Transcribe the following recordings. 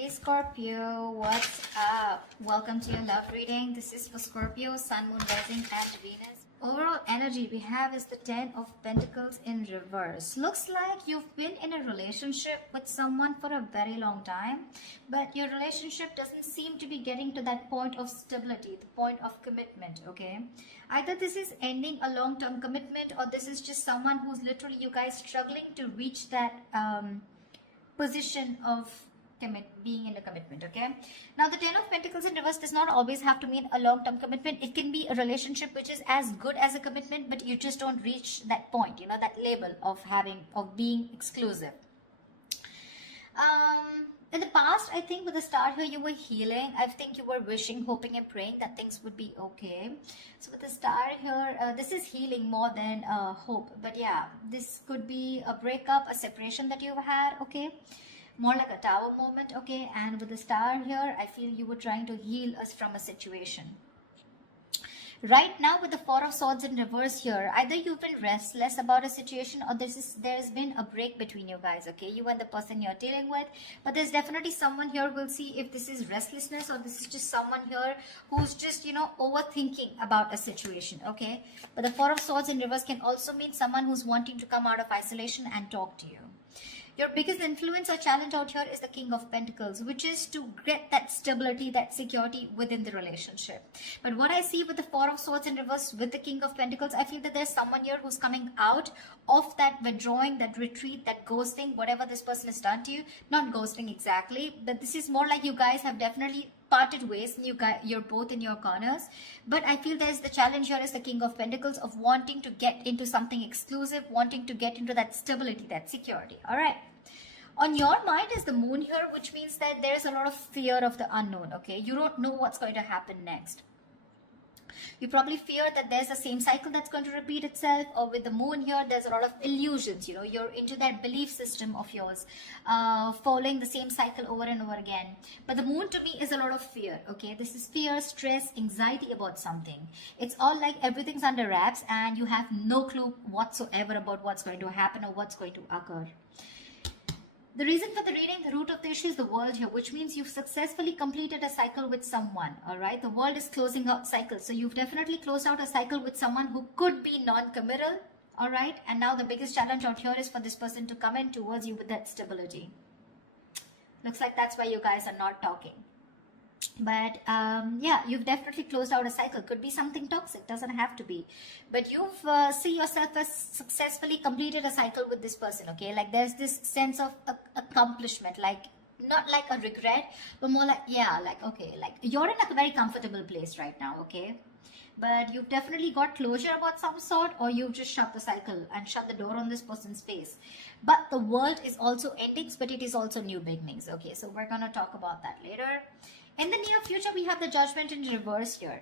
Hey Scorpio, what's up? Welcome to your love reading. This is for Scorpio, Sun, Moon, Rising, and Venus. Overall energy we have is the 10 of Pentacles in reverse. Looks like you've been in a relationship with someone for a very long time, but your relationship doesn't seem to be getting to that point of stability, the point of commitment, okay? Either this is ending a long-term commitment, or this is just someone who's literally, you guys, struggling to reach that position of being in a commitment. Okay, now the 10 of Pentacles in reverse does not always have to mean a long-term commitment. It can be a relationship which is as good as a commitment, but you just don't reach that point, you know, that label of being exclusive. In the past, I think with the star here, you were healing. I think you were wishing, hoping and praying that things would be okay. So with the star here, this is healing more than hope. But yeah, this could be a breakup, a separation that you've had, okay? More like a tower moment, okay? And with the star here, I feel you were trying to heal us from a situation. Right now with the Four of Swords in reverse here, either you've been restless about a situation, or there's been a break between you guys, okay? You and the person you're dealing with. But there's definitely someone here. We'll see if this is restlessness or this is just someone here who's just, you know, overthinking about a situation, okay? But the Four of Swords in reverse can also mean someone who's wanting to come out of isolation and talk to you. Your biggest influence or challenge out here is the King of Pentacles, which is to get that stability, that security within the relationship. But what I see with the Four of Swords in reverse with the King of Pentacles, I feel that there's someone here who's coming out of that withdrawing, that retreat, that ghosting, whatever this person has done to you. Not ghosting exactly, but this is more like you guys have definitely parted ways and you're both in your corners. But I feel there's the challenge here is the King of Pentacles of wanting to get into something exclusive, wanting to get into that stability, that security. All right. On your mind is the Moon here, which means that there's a lot of fear of the unknown, okay? You don't know what's going to happen next. You probably fear that there's the same cycle that's going to repeat itself, or with the Moon here, there's a lot of illusions, you know, you're into that belief system of yours, following the same cycle over and over again. But the Moon to me is a lot of fear, okay? This is fear, stress, anxiety about something. It's all like everything's under wraps and you have no clue whatsoever about what's going to happen or what's going to occur. The reason for the reading, the root of the issue is the world here, which means you've successfully completed a cycle with someone, all right? The world is closing out cycles. So you've definitely closed out a cycle with someone who could be non-committal, all right? And now the biggest challenge out here is for this person to come in towards you with that stability. Looks like that's why you guys are not talking. But yeah, you've definitely closed out a cycle. Could be something toxic, doesn't have to be. But you've see yourself as successfully completed a cycle with this person, okay? Like there's this sense of accomplishment, like not like a regret, but more like, yeah, like, okay, like you're in a very comfortable place right now, okay? But you've definitely got closure about some sort, or you've just shut the cycle and shut the door on this person's face. But the world is also endings, but it is also new beginnings, okay? So we're going to talk about that later. In the near future, we have the Judgment in reverse here.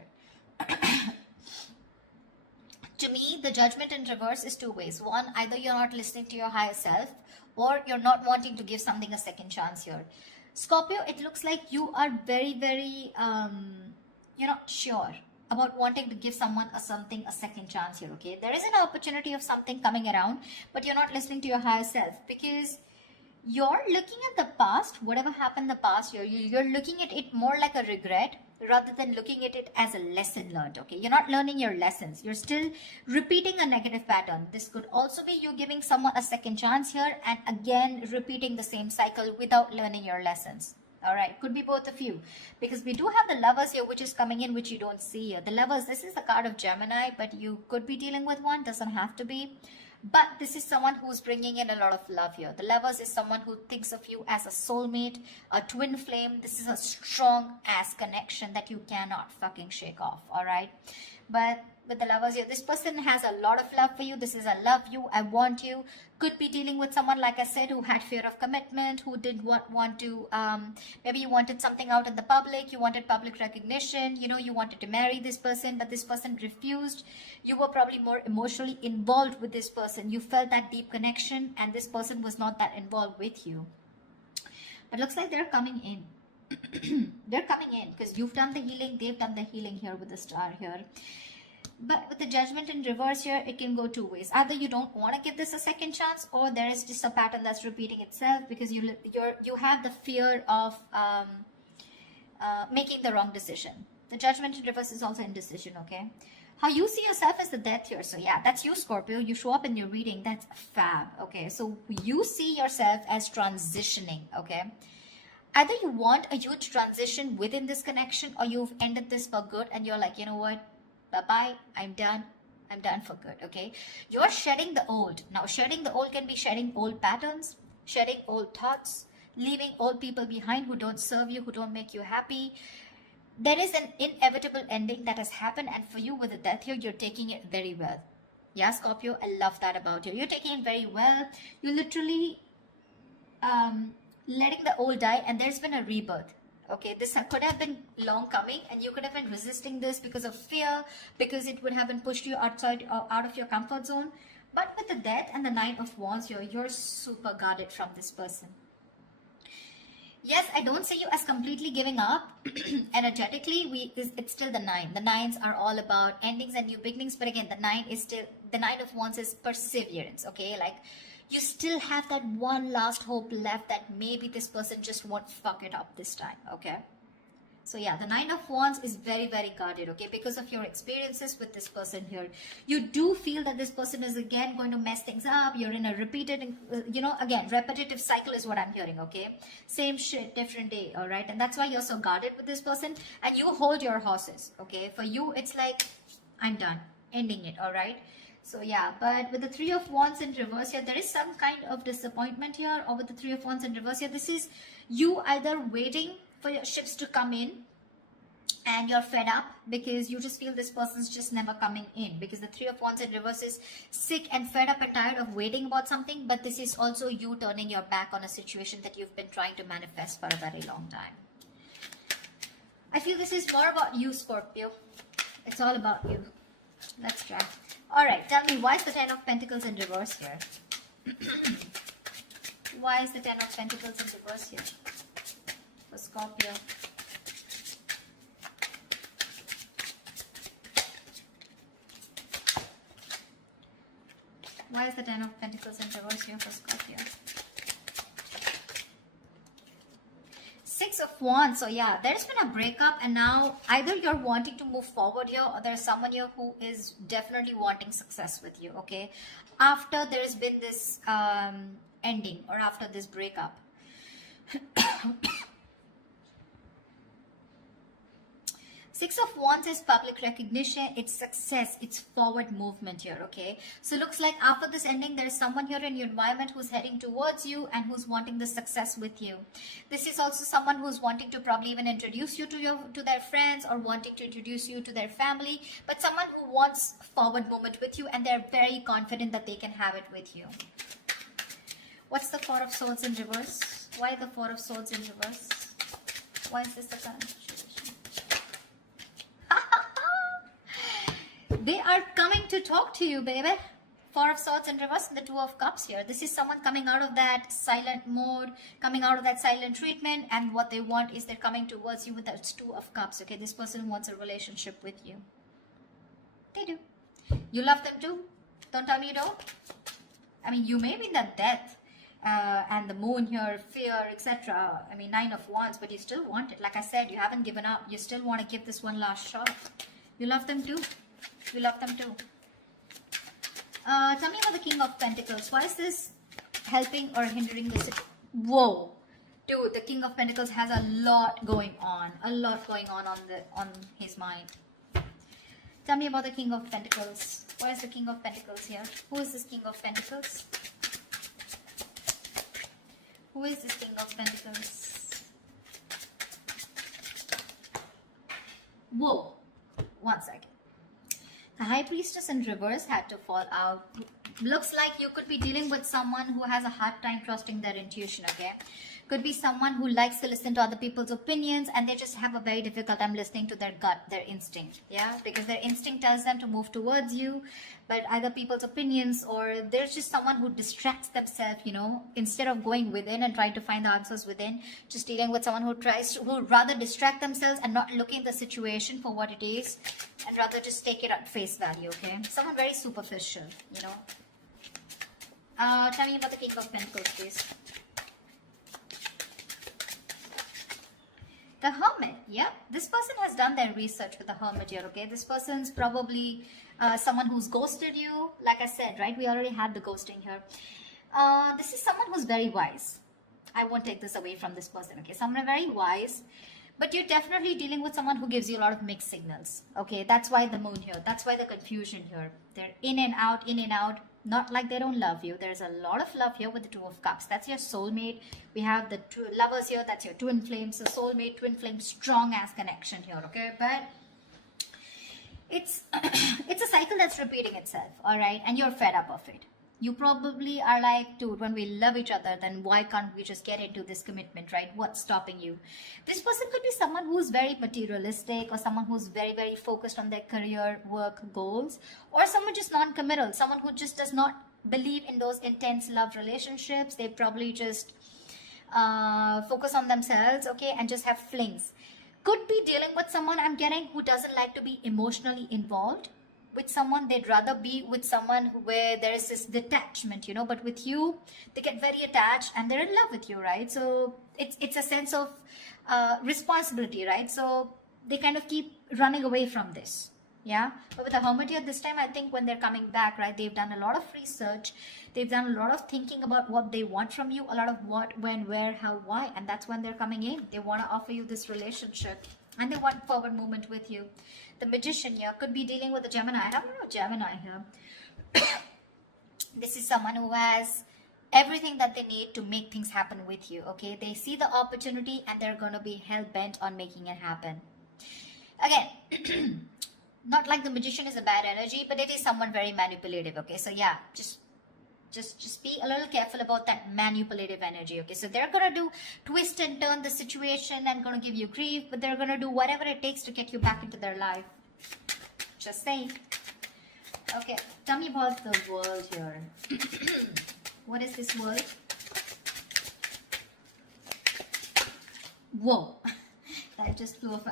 To me, the Judgment in reverse is two ways. One, either you're not listening to your higher self, or you're not wanting to give something a second chance here. Scorpio, it looks like you are very, very, you're not sure about wanting to give someone a second chance here, okay? There is an opportunity of something coming around, but you're not listening to your higher self because you're looking at the past, whatever happened in the past year, you're looking at it more like a regret rather than looking at it as a lesson learned, okay? You're not learning your lessons. You're still repeating a negative pattern. This could also be you giving someone a second chance here and again repeating the same cycle without learning your lessons. All right, could be both of you, because we do have the Lovers here, which is coming in, which you don't see here. The Lovers, this is the card of Gemini, but you could be dealing with one, doesn't have to be. But this is someone who's bringing in a lot of love here. The Lovers is someone who thinks of you as a soulmate, a twin flame. This is a strong ass connection that you cannot fucking shake off, all right? But with the Lovers here, this person has a lot of love for you. This is a love you, I want you. Could be dealing with someone, like I said, who had fear of commitment, who didn't want to, maybe you wanted something out in the public, you wanted public recognition, you know, you wanted to marry this person, but this person refused. You were probably more emotionally involved with this person. You felt that deep connection, and this person was not that involved with you. But looks like they're coming in. They're coming in because you've done the healing, they've done the healing here with the star here. But with the Judgment in reverse here, it can go two ways. Either you don't want to give this a second chance, or there is just a pattern that's repeating itself because you have the fear of making the wrong decision. The Judgment in reverse is also indecision, okay? How you see yourself is the Death here. So yeah, that's you, Scorpio. You show up in your reading. That's fab, okay? So you see yourself as transitioning, okay? Either you want a huge transition within this connection, or you've ended this for good and you're like, you know what? Bye-bye, I'm done for good, okay? You're shedding the old. Now, shedding the old can be shedding old patterns, shedding old thoughts, leaving old people behind who don't serve you, who don't make you happy. There is an inevitable ending that has happened, and for you with the Death here, you're taking it very well. Yeah, Scorpio, I love that about you. You're taking it very well. You're literally letting the old die, and there's been a rebirth. Okay, this could have been long coming, and you could have been resisting this because of fear, because it would have been pushed you outside or out of your comfort zone. But with the Death and the Nine of Wands here, you're super guarded from this person. Yes, I don't see you as completely giving up. Energetically, it's still the 9. The 9s are all about endings and new beginnings, but again, the 9 of Wands is perseverance. Okay, like you still have that one last hope left that maybe this person just won't fuck it up this time, okay? So yeah, the 9 of Wands is very, very guarded, okay? Because of your experiences with this person here. You do feel that this person is again going to mess things up. You're in a repeated, again, repetitive cycle is what I'm hearing, okay? Same shit, different day, all right? And that's why you're so guarded with this person. And you hold your horses, okay? For you, it's like, I'm done, ending it, all right? So yeah, but with the 3 of Wands in reverse here, there is some kind of disappointment here. Or with the 3 of Wands in reverse here, this is you either waiting for your ships to come in and you're fed up because you just feel this person's just never coming in, because the 3 of Wands in reverse is sick and fed up and tired of waiting about something. But this is also you turning your back on a situation that you've been trying to manifest for a very long time. I feel this is more about you, Scorpio. It's all about you. Let's try. All right, tell me, why is the 10 of Pentacles in reverse here? Why is the 10 of Pentacles in reverse here for Scorpio? Why is the 10 of Pentacles in reverse here for Scorpio? 6 of Wands. So yeah, there's been a breakup, and now either you're wanting to move forward here, or there's someone here who is definitely wanting success with you, okay? After there's been this ending, or after this breakup. 6 of Wands is public recognition, it's success, it's forward movement here, okay? So looks like after this ending, there is someone here in your environment who's heading towards you and who's wanting the success with you. This is also someone who's wanting to probably even introduce you to their friends, or wanting to introduce you to their family, but someone who wants forward movement with you, and they're very confident that they can have it with you. What's the 4 of Swords in reverse? Why the 4 of Swords in reverse? Why is this the current situation? They are coming to talk to you, baby. 4 of Swords in reverse and the 2 of Cups here. This is someone coming out of that silent mode, coming out of that silent treatment, and what they want is they're coming towards you with that 2 of Cups, okay? This person wants a relationship with you. They do. You love them too. Don't tell me you don't. I mean, you may be in that Death and the Moon here, fear, etc. I mean, 9 of Wands, but you still want it. Like I said, you haven't given up. You still want to give this one last shot. You love them too. You love them too. Tell me about the King of Pentacles. Why is this helping or hindering this? Whoa. Dude, the King of Pentacles has a lot going on. A lot going on his mind. Tell me about the King of Pentacles. Why is the King of Pentacles here? Who is this King of Pentacles? Who is this King of Pentacles? Whoa. One second. The High Priestess in reverse had to fall out. Looks like you could be dealing with someone who has a hard time trusting their intuition, okay? Could be someone who likes to listen to other people's opinions, and they just have a very difficult time listening to their gut, their instinct. Yeah, because their instinct tells them to move towards you, but either people's opinions, or there's just someone who distracts themselves, you know, instead of going within and trying to find the answers within, just dealing with someone who rather distract themselves and not looking at the situation for what it is, and rather just take it at face value. Okay, someone very superficial, you know. Tell me about the King of Pentacles, please. The Hermit. Yeah, this person has done their research with the Hermit here. Okay, this person's probably someone who's ghosted you. Like I said, right, we already had the ghosting here. This is someone who's very wise. I won't take this away from this person. Okay, someone very wise, but you're definitely dealing with someone who gives you a lot of mixed signals. Okay, that's why the moon here. That's why the confusion here. They're in and out, in and out. Not like they don't love you. There's a lot of love here with the Two of Cups. That's your soulmate. We have the two lovers here. That's your twin flames. So soulmate, twin flame, strong ass connection here. Okay, but it's it's a cycle that's repeating itself. All right, and you're fed up of it. You probably are like, dude, when we love each other, then why can't we just get into this commitment, right? What's stopping you? This person could be someone who's very materialistic, or someone who's very, very focused on their career, work, goals, or someone just non-committal, someone who just does not believe in those intense love relationships. They probably just focus on themselves, okay, and just have flings. Could be dealing with someone, I'm getting, who doesn't like to be emotionally involved with someone. They'd rather be with someone where there is this detachment, you know, but with you they get very attached and they're in love with you, right? So it's a sense of responsibility, right? So they kind of keep running away from this. Yeah, but with the Hermit here this time, I think when they're coming back, right, they've done a lot of research, they've done a lot of thinking about what they want from you, a lot of what, when, where, how, why, and that's when they're coming in. They want to offer you this relationship, and they want forward movement with you. The Magician here could be dealing with a Gemini. I have no Gemini here. This is someone who has everything that they need to make things happen with you. Okay, they see the opportunity and they're going to be hell-bent on making it happen. Again, not like the Magician is a bad energy, but it is someone very manipulative. Okay, so yeah, just be a little careful about that manipulative energy. Okay, so they're gonna do twist and turn the situation and gonna give you grief, but they're gonna do whatever it takes to get you back into their life. Just saying. Okay, tell me about the world here. What is this world? Whoa, that just flew off.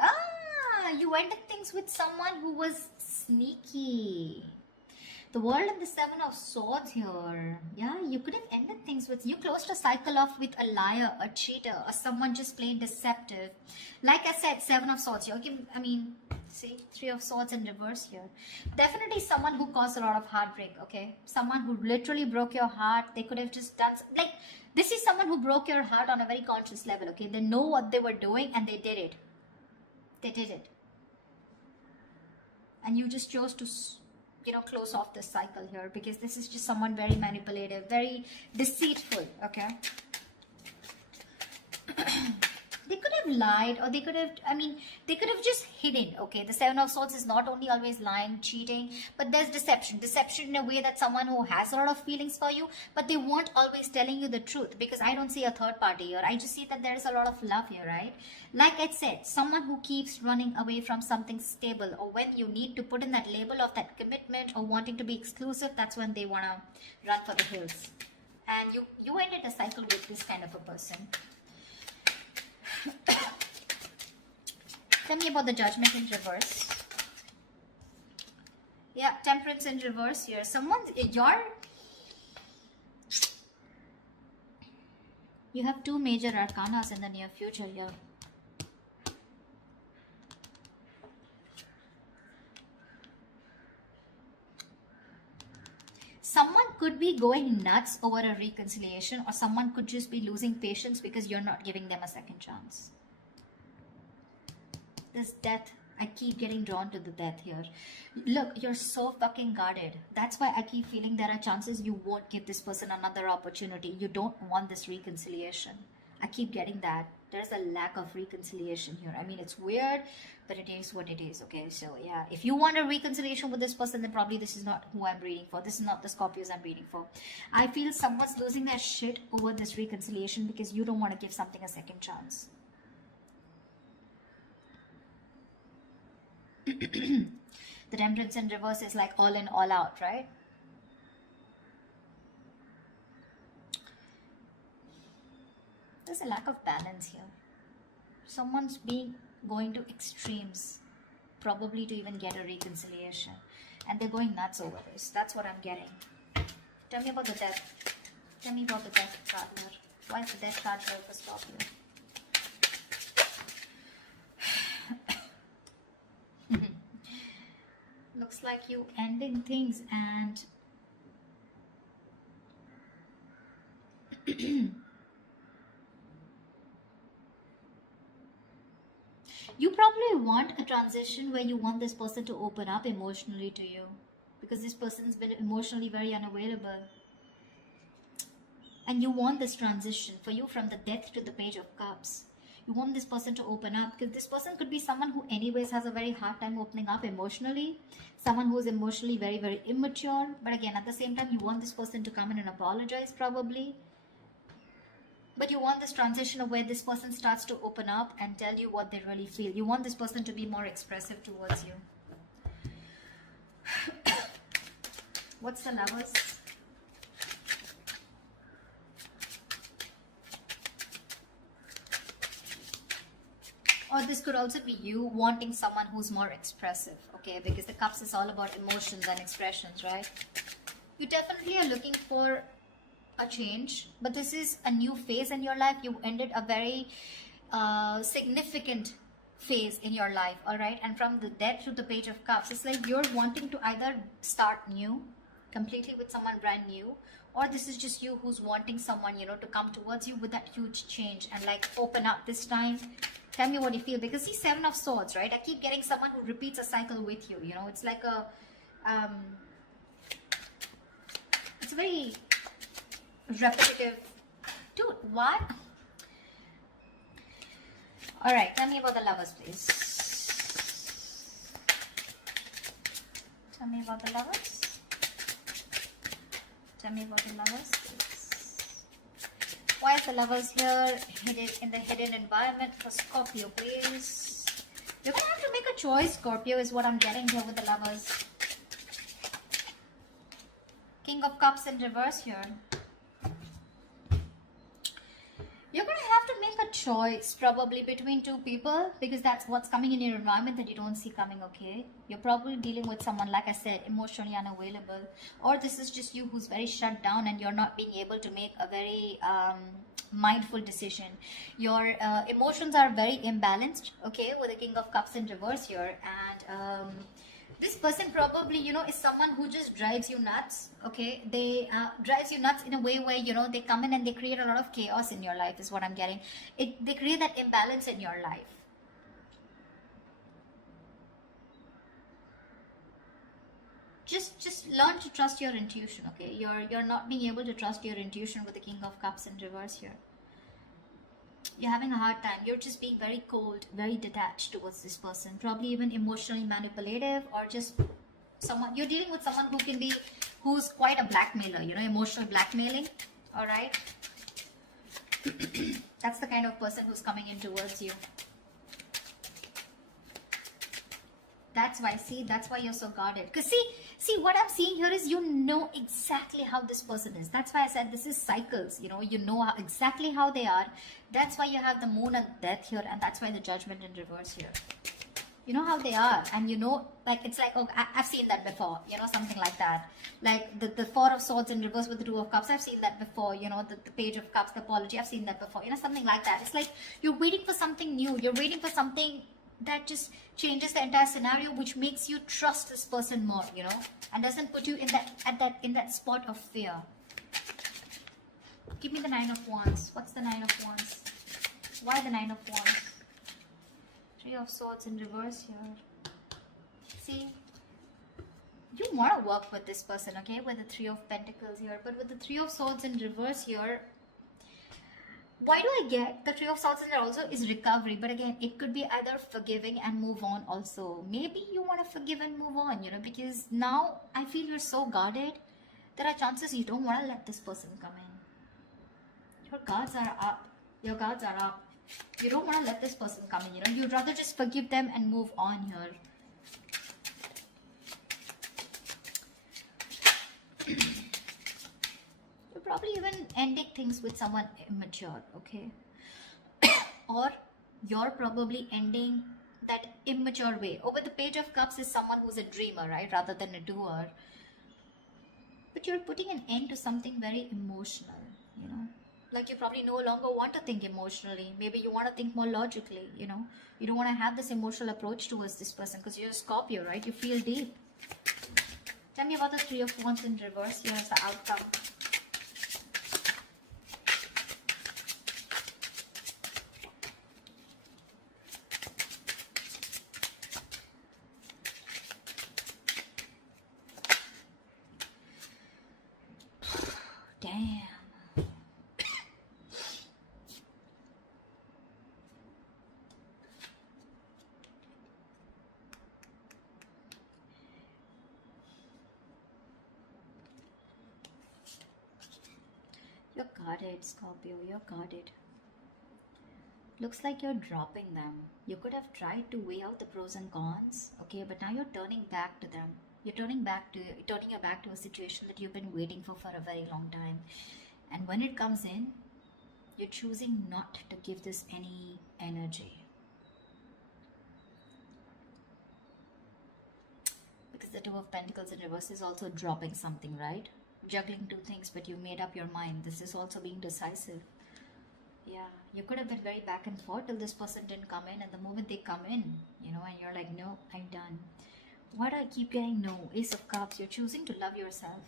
You ended things with someone who was sneaky. The World and the Seven of Swords here. Yeah, you could have ended things with, you closed a cycle off with a liar, a cheater, or someone just plain deceptive. Like I said, Seven of Swords here. Okay, I mean, see, Three of Swords in reverse here. Definitely someone who caused a lot of heartbreak, okay? Someone who literally broke your heart. They could have just done, like, this is someone who broke your heart on a very conscious level, okay? They know what they were doing and they did it. They did it. And you just chose to, you know, close off this cycle here, because this is just someone very manipulative, very deceitful, okay? They could have lied, or they could have, I mean, they could have just hidden, okay? The Seven of Swords is not only always lying, cheating, but there's deception. Deception in a way that someone who has a lot of feelings for you, but they weren't always telling you the truth, because I don't see a third party here. I just see that there is a lot of love here, right? Like I said, someone who keeps running away from something stable, or when you need to put in that label of that commitment or wanting to be exclusive, that's when they want to run for the hills. And you ended a cycle with this kind of a person. Tell me about the Judgment in reverse. Yeah, Temperance in reverse here. You have two major arcanas in the near future here. Someone could be going nuts over a reconciliation, or someone could just be losing patience because you're not giving them a second chance. This death, I keep getting drawn to the death here. Look, you're so fucking guarded. That's why I keep feeling there are chances you won't give this person another opportunity. You don't want this reconciliation. I keep getting that there's a lack of reconciliation here. I mean, it's weird, but it is what it is. Okay, so yeah, if you want a reconciliation with this person, then probably this is not who I'm reading for. This is not the Scorpios I'm reading for. I feel someone's losing their shit over this reconciliation because you don't want to give something a second chance. The Temperance in reverse is like all in, all out, right? There's a lack of balance here. Someone's going to extremes, probably to even get a reconciliation. And they're going nuts over this. That's what I'm getting. Tell me about the death. Tell me about the death card here. Why is the death card here for Scorpio? Looks like you ending things and you probably want a transition where you want this person to open up emotionally to you, because this person's been emotionally very unavailable. And you want this transition for you from the Death to the Page of Cups. You want this person to open up, because this person could be someone who anyways has a very hard time opening up emotionally. Someone who is emotionally very, very immature. But again, at the same time, you want this person to come in and apologize probably. But you want this transition of where this person starts to open up and tell you what they really feel. You want this person to be more expressive towards you. What's the Lovers? Or this could also be you wanting someone who's more expressive, okay? Because the Cups is all about emotions and expressions, right? You definitely are looking for a change, but this is a new phase in your life. You ended a very significant phase in your life, all right? And from the Death to the Page of Cups, it's like you're wanting to either start new, completely with someone brand new, or this is just you who's wanting someone, you know, to come towards you with that huge change and like open up this time. Tell me what you feel, because see, Seven of Swords, right? I keep getting someone who repeats a cycle with you, you know? It's like a, it's a very repetitive. Dude, what? All right, tell me about the Lovers, please. Tell me about the Lovers. Tell me about the Lovers, please. Why is the Lovers here hidden in the hidden environment for Scorpio, please? You're gonna have to make a choice, Scorpio, is what I'm getting here with the Lovers. King of Cups in reverse here. You're going to have to make a choice probably between two people, because that's what's coming in your environment that you don't see coming, okay? You're probably dealing with someone, like I said, emotionally unavailable. Or this is just you who's very shut down and you're not being able to make a very mindful decision. Your emotions are very imbalanced, okay, with the King of Cups in reverse here. And this person probably, you know, is someone who just drives you nuts, okay? They drives you nuts in a way where, you know, they come in and they create a lot of chaos in your life is what I'm getting. They create that imbalance in your life. Just learn to trust your intuition, okay? You're not being able to trust your intuition with the King of Cups in reverse here. You're having a hard time. You're just being very cold, very detached towards this person. Probably even emotionally manipulative, or just someone, you're dealing with someone who can be, who's quite a blackmailer, you know, emotional blackmailing. All right. That's the kind of person who's coming in towards you. That's why, see, that's why you're so guarded. Because see, what I'm seeing here is you know exactly how this person is. That's why I said this is cycles, you know exactly how they are. That's why you have the Moon and Death here, and that's why the Judgment in reverse here. You know how they are, and you know, like, it's like, oh, I've seen that before, you know, something like that. Like the Four of Swords in reverse with the Two of Cups, I've seen that before, you know, the Page of Cups, the apology, I've seen that before, you know, something like that. It's like you're waiting for something new, you're waiting for something that just changes the entire scenario, which makes you trust this person more, you know, and doesn't put you in that spot of fear. Give me the Nine of Wands. What's the Nine of Wands? Why the Nine of Wands? Three of Swords in reverse here. See, you want to work with this person, okay, with the Three of Pentacles here, but with the Three of Swords in reverse here, Why do I get the Three of Swords in there also is recovery, but again, it could be either forgiving and move on also. Maybe you want to forgive and move on, because now I feel you're so guarded. There are chances you don't want to let this person come in. Your guards are up. Your guards are up. You don't want to let this person come in, You'd rather just forgive them and move on here. You're probably even ending things with someone immature, okay? Or you're probably ending that immature way. Over the Page of Cups is someone who's a dreamer, right? Rather than a doer. But you're putting an end to something very emotional, Like you probably no longer want to think emotionally. Maybe you want to think more logically, You don't want to have this emotional approach towards this person because you're a Scorpio, right? You feel deep. Tell me about the Three of Wands in reverse. Here's the outcome. Damn. You're guarded, Scorpio. You're guarded. Looks like you're dropping them. You could have tried to weigh out the pros and cons, okay, but now you're turning back to them. You're turning your back to a situation that you've been waiting for a very long time. And when it comes in, you're choosing not to give this any energy. Because the Two of Pentacles in reverse is also dropping something, right? Juggling two things, but you made up your mind. This is also being decisive. Yeah, you could have been very back and forth till this person didn't come in, and the moment they come in, and you're like, no, I'm done. Why do I keep getting no? Ace of Cups. You're choosing to love yourself.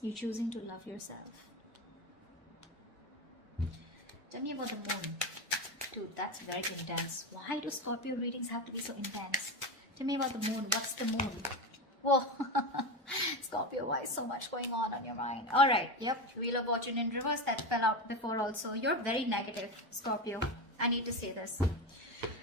You're choosing to love yourself. Tell me about the moon. Dude, that's very intense. Why do Scorpio readings have to be so intense? Tell me about the moon. What's the moon? Whoa. Scorpio, why is so much going on your mind? All right. Yep. Wheel of Fortune in reverse. That fell out before also. You're very negative, Scorpio. I need to say this.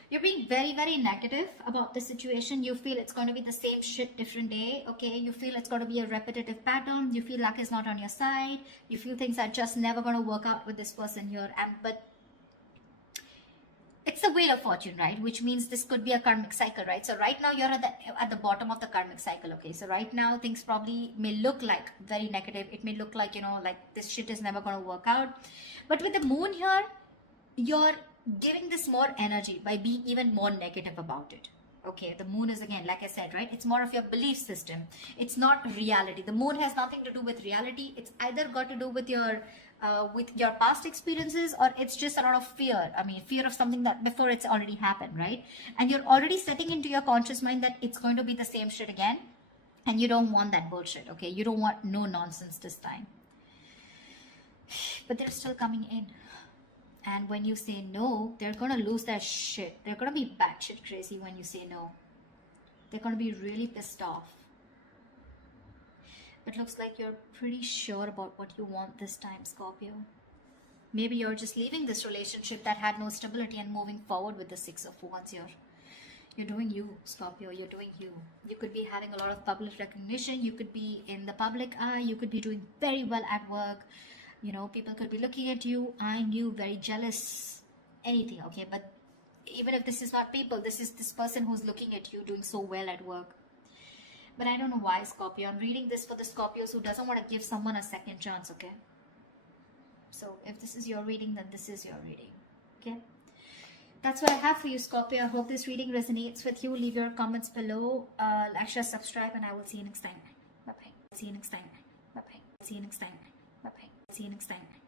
You're being very, very negative about the situation. You feel it's going to be the same shit different day. Okay. You feel it's going to be a repetitive pattern. You feel luck is not on your side. You feel things are just never going to work out with this person here. But it's the Wheel of Fortune, right? Which means this could be a karmic cycle, right? So right now you're at the bottom of the karmic cycle, okay? So right now things probably may look like very negative. It may look like, like this shit is never going to work out. But with the moon here, you're giving this more energy by being even more negative about it. Okay, the moon is, again, like I said, right? It's more of your belief system. It's not reality. The moon has nothing to do with reality. It's either got to do with your past experiences, or it's just a lot of fear. I mean, fear of something that before it's already happened, right? And you're already setting into your conscious mind that it's going to be the same shit again. And you don't want that bullshit, okay? You don't want no nonsense this time. But they're still coming in. And when you say no, they're going to lose their shit. They're going to be batshit crazy when you say no. They're going to be really pissed off. It looks like you're pretty sure about what you want this time, Scorpio. Maybe you're just leaving this relationship that had no stability and moving forward with the Six of Wands here. You're doing you, Scorpio. You're doing you. You could be having a lot of public recognition. You could be in the public eye. You could be doing very well at work. People could be looking at you, eyeing you, very jealous, anything, okay? But even if this is not people, this is this person who's looking at you doing so well at work. But I don't know why, Scorpio. I'm reading this for the Scorpios who doesn't want to give someone a second chance, okay? So if this is your reading, then this is your reading, okay? That's what I have for you, Scorpio. I hope this reading resonates with you. Leave your comments below. Like, share, subscribe, and I will see you next time. Bye-bye. See you next time. Bye-bye. See you next time. Bye-bye. See you next time.